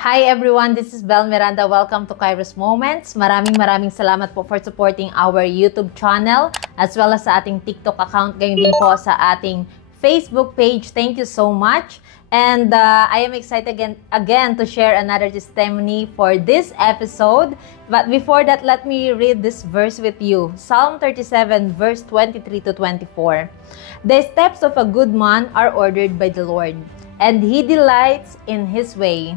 Hi everyone, this is Bel Miranda. Welcome to Kairos Moments. Maraming salamat po for supporting our YouTube channel as well as sa ating TikTok account, gayon din po sa ating Facebook page. Thank you so much. And I am excited again to share another testimony for this episode. But before that, let me read this verse with you. Psalm 37 verse 23 to 24. The steps of a good man are ordered by the Lord, and he delights in his way.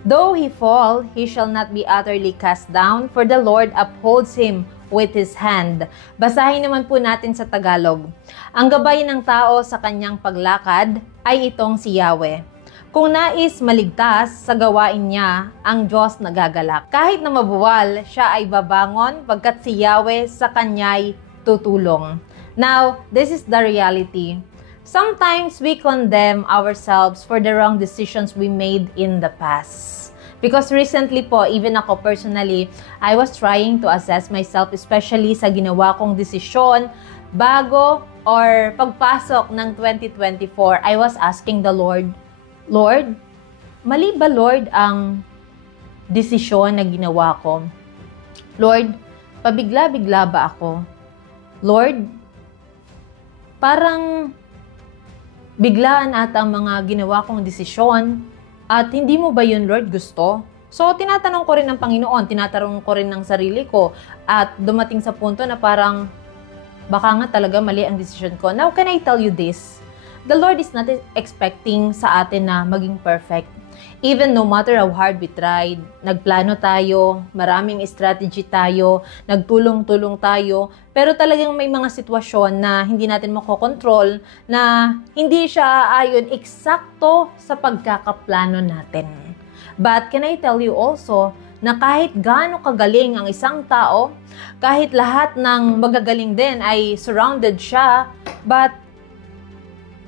Though he fall, he shall not be utterly cast down, for the Lord upholds him with his hand. Basahin naman po natin sa Tagalog. Ang gabay ng tao sa kanyang paglakad ay itong si Yahweh. Kung nais maligtas sa gawain niya, ang Diyos nagagalak. Kahit na mabuwal, siya ay babangon pagkat si Yahweh sa kanya'y tutulong. Now, this is the reality. Sometimes we condemn ourselves for the wrong decisions we made in the past. Because recently po, even ako personally, I was trying to assess myself, especially sa ginawa kong desisyon bago or pagpasok ng 2024. I was asking the Lord, Lord, mali ba Lord ang desisyon na ginawa ko? Lord, pabigla-bigla ba ako? Lord, parang biglaan ata ang mga ginawa kong desisyon at hindi mo ba yun, Lord, gusto? So, tinatanong ko rin ng Panginoon, tinatanong ko rin ng sarili ko at dumating sa punto na parang baka nga talaga mali ang desisyon ko. Now, can I tell you this? The Lord is not expecting sa atin na maging perfect. Even no matter how hard we tried, nagplano tayo, maraming strategy tayo, nagtulong-tulong tayo, pero talagang may mga sitwasyon na hindi natin makokontrol, na hindi siya aayon eksakto sa pagkakaplano natin. But can I tell you also, na kahit gaano kagaling ang isang tao, kahit lahat ng magagaling din ay surrounded siya, but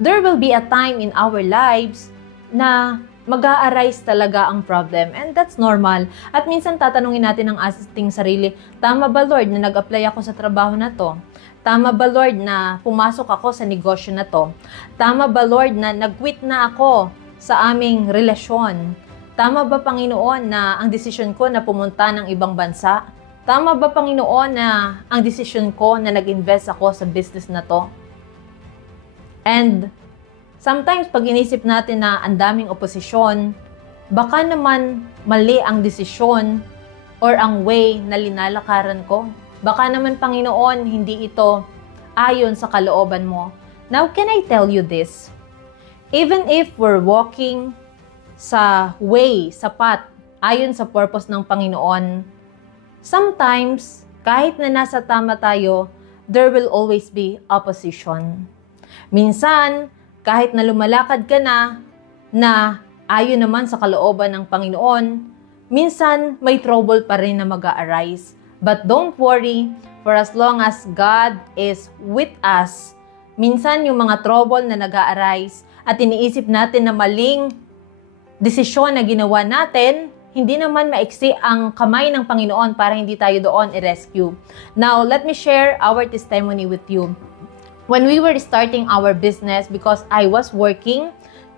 there will be a time in our lives na mag-a-arise talaga ang problem. And that's normal. At minsan tatanungin natin ang ating sarili, tama ba Lord na nag-apply ako sa trabaho na to? Tama ba Lord na pumasok ako sa negosyo na to? Tama ba Lord na nag-quit na ako sa aming relasyon? Tama ba Panginoon na ang desisyon ko na pumunta ng ibang bansa? Tama ba Panginoon na ang desisyon ko na nag-invest ako sa business na to? And sometimes, pag inisip natin na ang daming oposisyon, baka naman mali ang desisyon or ang way na linalakaran ko. Baka naman, Panginoon, hindi ito ayon sa kalooban mo. Now, can I tell you this? Even if we're walking sa way, sa path, ayon sa purpose ng Panginoon, sometimes, kahit na nasa tama tayo, there will always be opposition. Minsan, kahit na lumalakad ka na ayon naman sa kalooban ng Panginoon, minsan may trouble pa rin na mag-a-arise. But don't worry, for as long as God is with us, minsan yung mga trouble na nag-a-arise at iniisip natin na maling desisyon na ginawa natin, hindi naman maiksi ang kamay ng Panginoon para hindi tayo doon i-rescue. Now, let me share our testimony with you. When we were starting our business, because I was working,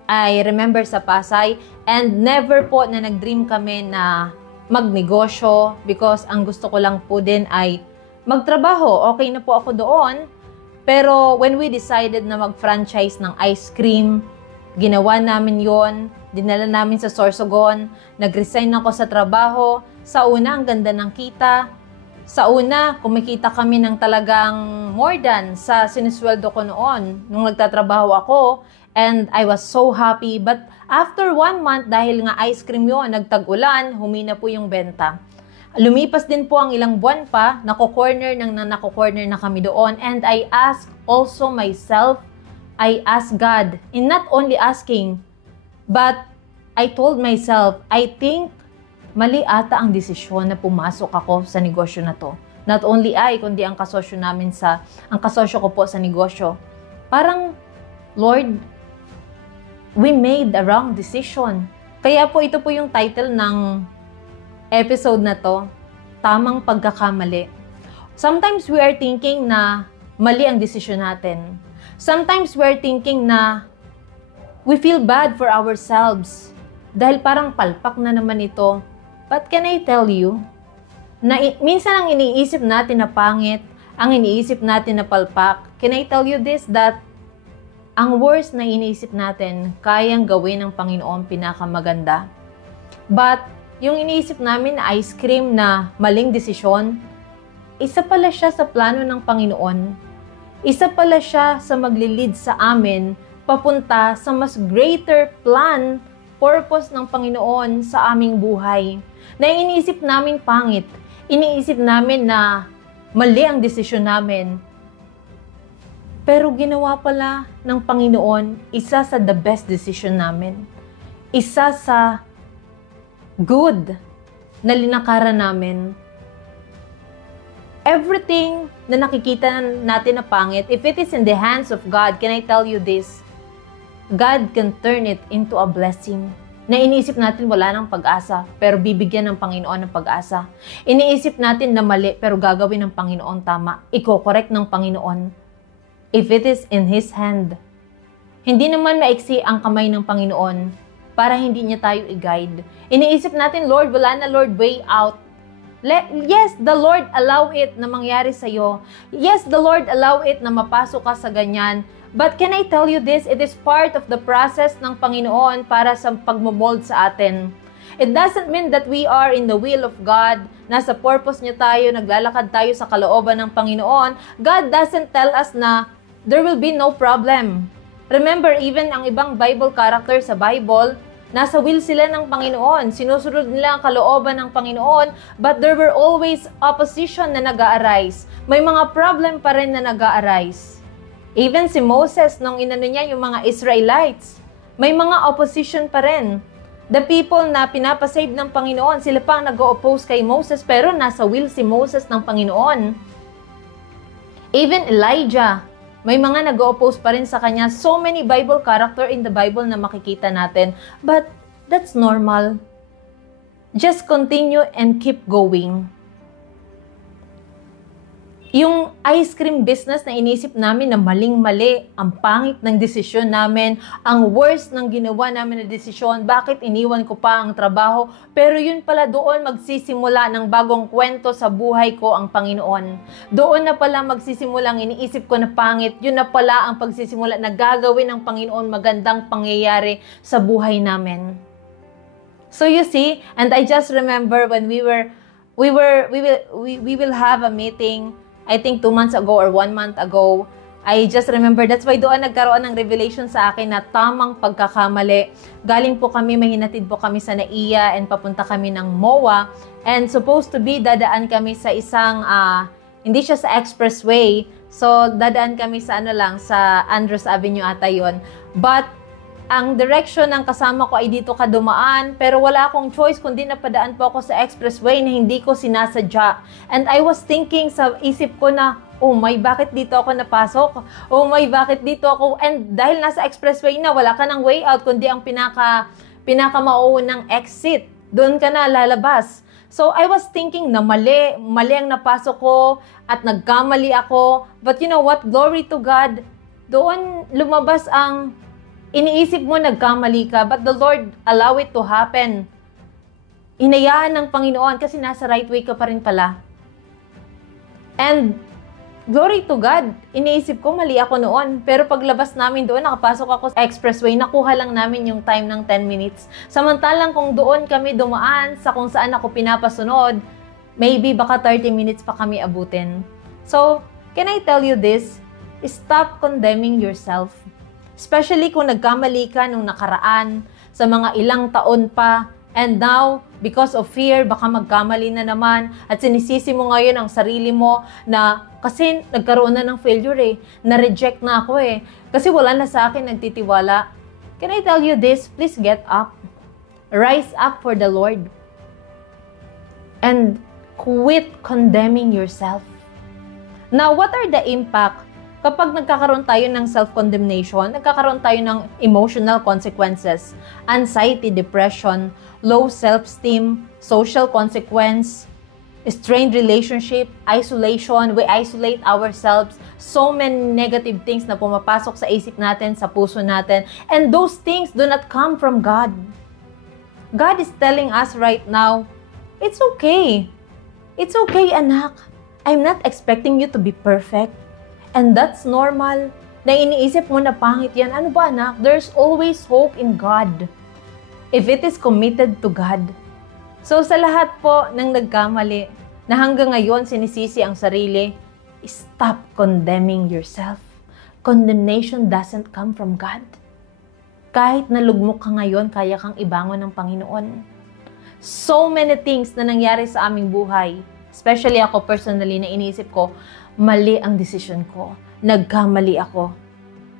I remember sa Pasay, and never po na nag-dream kami na magnegosyo because ang gusto ko lang po din ay magtrabaho. Okay na po ako doon. Pero when we decided na mag-franchise ng ice cream, ginawa namin yon, dinala namin sa Sorsogon, nag-resign ako sa trabaho. Sa una, ang ganda ng kita. Sa una, kumikita kami ng talagang more than sa sinisweldo ko noon nung nagtatrabaho ako, and I was so happy. But after 1 month, dahil nga ice cream yun, nagtag-ulan, humina po yung benta. Lumipas din po ang ilang buwan pa, nako-corner na kami doon, and I asked also myself, I asked God, in not only asking, but I told myself, I think mali ata ang desisyon na pumasok ako sa negosyo na to. Not only I, kundi ang kasosyo ko po sa negosyo. Parang, Lord, we made a wrong decision. Kaya po ito po yung title ng episode na to, Tamang Pagkakamali. Sometimes we are thinking na mali ang desisyon natin. Sometimes we are thinking na we feel bad for ourselves. dahil parang palpak na naman ito. But can I tell you, na minsan ang iniisip natin na pangit, ang iniisip natin na palpak, can I tell you this, that ang worst na iniisip natin, kayang gawin ng Panginoon pinakamaganda. But, yung iniisip namin na ice cream na maling desisyon, isa pala siya sa plano ng Panginoon. Isa pala siya sa maglilid sa amin papunta sa mas greater plan, purpose ng Panginoon sa aming buhay. Na iniisip namin pangit, iniisip namin na mali ang desisyon namin. Pero ginawa pala ng Panginoon isa sa the best decision namin. Isa sa good na linakaran namin. Everything na nakikita natin na pangit, if it is in the hands of God, can I tell you this? God can turn it into a blessing. Na iniisip natin wala ng pag-asa, pero bibigyan ng Panginoon ng pag-asa. Iniisip natin na mali, pero gagawin ng Panginoon tama. Iko-correct ng Panginoon. If it is in His hand. Hindi naman maiksi ang kamay ng Panginoon para hindi niya tayo i-guide. Iniisip natin, Lord, wala na, Lord, way out. Yes, the Lord allow it na mangyari sa'yo. Yes, the Lord allow it na mapasok ka sa ganyan. But can I tell you this? It is part of the process ng Panginoon para sa pagmomold sa atin. It doesn't mean that we are in the will of God, nasa purpose niya tayo, naglalakad tayo sa kalooban ng Panginoon. God doesn't tell us na there will be no problem. Remember, even ang ibang Bible character sa Bible, nasa will sila ng Panginoon. Sinusunod nila ang kalooban ng Panginoon, but there were always opposition na nag-a-arise. May mga problem pa rin na nag-a-arise. Even si Moses, nung inano niya yung mga Israelites, may mga opposition pa rin. The people na pinapasave ng Panginoon, sila pa ang nag-o-oppose kay Moses, pero nasa will si Moses ng Panginoon. Even Elijah, may mga nag-o-oppose pa rin sa kanya. So many Bible character in the Bible na makikita natin. But that's normal. Just continue and keep going. Yung ice cream business na inisip namin na maling-mali, ang pangit ng desisyon namin, ang worst ng ginawa namin na desisyon, bakit iniwan ko pa ang trabaho, pero yun pala doon magsisimula ng bagong kwento sa buhay ko ang Panginoon. Doon na pala magsisimula ang iniisip ko na pangit, yun na pala ang pagsisimula na gagawin ng Panginoon magandang pangyayari sa buhay namin. So you see, and I just remember when we will have a meeting, I think 2 months ago or 1 month ago, I just remember, that's why doon nagkaroon ng revelation sa akin na tamang pagkakamali. Galing po kami, mahinatid po kami sa NAIA and papunta kami ng MOA. And supposed to be, dadaan kami sa isang, hindi siya sa expressway. So, dadaan kami sa sa Andros Avenue ata yun. But, ang direction ng kasama ko ay dito ka dumaan, pero wala akong choice kundi napadaan po ako sa expressway na hindi ko sinasadya. And I was thinking sa isip ko na, oh my, bakit dito ako napasok? Oh my, bakit dito ako? And dahil nasa expressway na, wala ka ng way out kundi ang pinakamauunang exit. Doon ka na lalabas. So I was thinking na mali ang napasok ko at nagkamali ako. But you know what? Glory to God. Doon lumabas ang iniisip mo nagkamali ka, but the Lord allow it to happen. Inayaan ng Panginoon kasi nasa right way ka pa rin pala. And glory to God, iniisip ko mali ako noon. Pero paglabas namin doon, nakapasok ako sa expressway, nakuha lang namin yung time ng 10 minutes. Samantalang kung doon kami dumaan sa kung saan ako pinapasunod, maybe baka 30 minutes pa kami abutin. So, can I tell you this? Stop condemning yourself. Especially kung nagkamali ka nung nakaraan, sa mga ilang taon pa, and now, because of fear, baka magkamali na naman, at sinisisi mo ngayon ang sarili mo na, kasi nagkaroon na ng failure na-reject na ako kasi wala na sa akin nagtitiwala. Can I tell you this? Please get up. Rise up for the Lord. And quit condemning yourself. Now, what are the impact? Kapag nagkakaroon tayo ng self-condemnation, nagkakaroon tayo ng emotional consequences, anxiety, depression, low self-esteem, social consequence, strained relationship, isolation, we isolate ourselves, so many negative things na pumapasok sa isip natin, sa puso natin, and those things do not come from God. God is telling us right now, it's okay. It's okay, anak. I'm not expecting you to be perfect. And that's normal. Na iniisip mo na pangit yan. Ano ba, anak? There's always hope in God. If it is committed to God. So sa lahat po ng nagkamali, na hanggang ngayon sinisisi ang sarili, stop condemning yourself. Condemnation doesn't come from God. Kahit nalugmok ka ngayon, kaya kang ibangon ng Panginoon. So many things na nangyari sa aming buhay, especially ako personally na iniisip ko, mali ang decision ko. Nagkamali ako.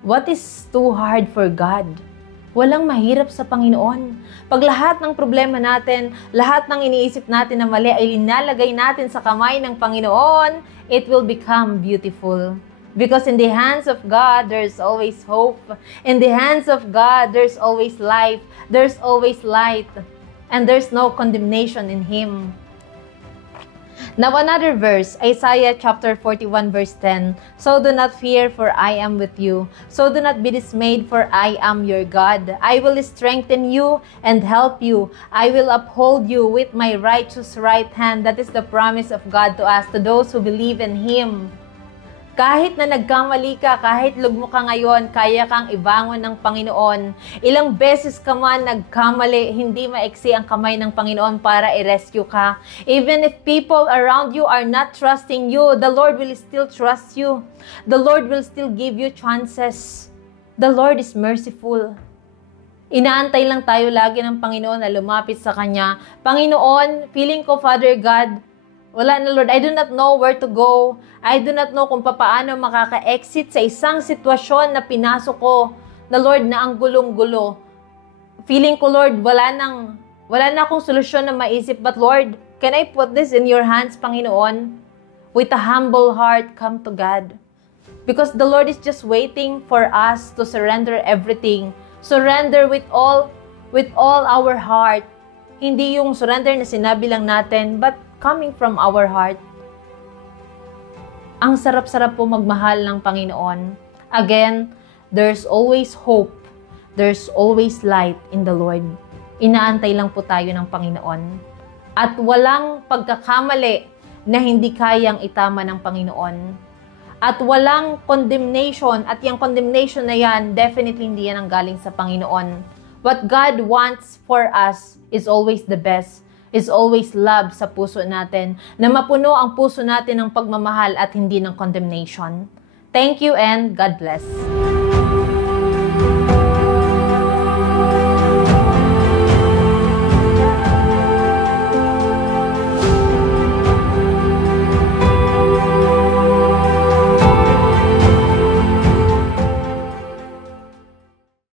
What is too hard for God? Walang mahirap sa Panginoon. Pag lahat ng problema natin, lahat ng iniisip natin na mali ay linalagay natin sa kamay ng Panginoon, it will become beautiful. Because in the hands of God, there's always hope. In the hands of God, there's always life. There's always light. And there's no condemnation in Him. Now another verse, Isaiah chapter 41 verse 10. So do not fear, for I am with you. So do not be dismayed, for I am your God. I will strengthen you and help you. I will uphold you with my righteous right hand. That is the promise of God to us, to those who believe in Him. Kahit na nagkamali ka, kahit lugmo ka ngayon, kaya kang ibangon ng Panginoon. Ilang beses ka man nagkamali, hindi maiksi ang kamay ng Panginoon para i-rescue ka. Even if people around you are not trusting you, the Lord will still trust you. The Lord will still give you chances. The Lord is merciful. Inaantay lang tayo lagi ng Panginoon na lumapit sa Kanya. Panginoon, feeling ko, Father God, wala na, Lord. I do not know where to go. I do not know kung paano makaka-exit sa isang sitwasyon na pinasok ko na, Lord, na ang gulong-gulo. Feeling ko, Lord, wala na akong solusyon na maisip. But, Lord, can I put this in your hands, Panginoon? With a humble heart, come to God. Because the Lord is just waiting for us to surrender everything. Surrender with all our heart. Hindi yung surrender na sinabi lang natin, but coming from our heart. Ang sarap-sarap po magmahal ng Panginoon. Again, there's always hope. There's always light in the Lord. Inaantay lang po tayo ng Panginoon. At walang pagkakamali na hindi kayang itama ng Panginoon. At walang condemnation. At yung condemnation na yan, definitely hindi yan ang galing sa Panginoon. What God wants for us is always the best. Is always love sa puso natin, na mapuno ang puso natin ng pagmamahal at hindi ng condemnation. Thank you and God bless.